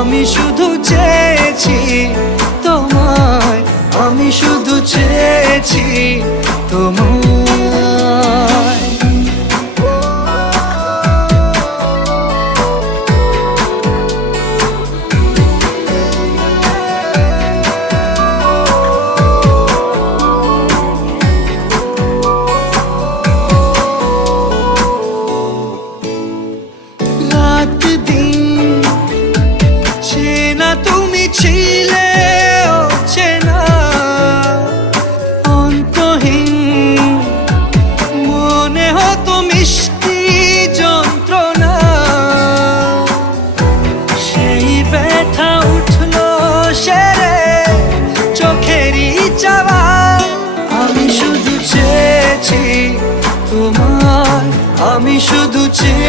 আমি শুধু চেয়েছি তোমায়, আমি শুধু চেয়েছি তোমায়। রাত দিন চেনা তুমি ছিলে চেনা, অন্তহীন মনে হতো মিষ্টি যন্ত্রণা। সেই ব্যথা উঠলো সেরে চোখেরই চাওয়া। আমি শুধু চেয়েছি তোমার, আমি শুধু চেয়েছি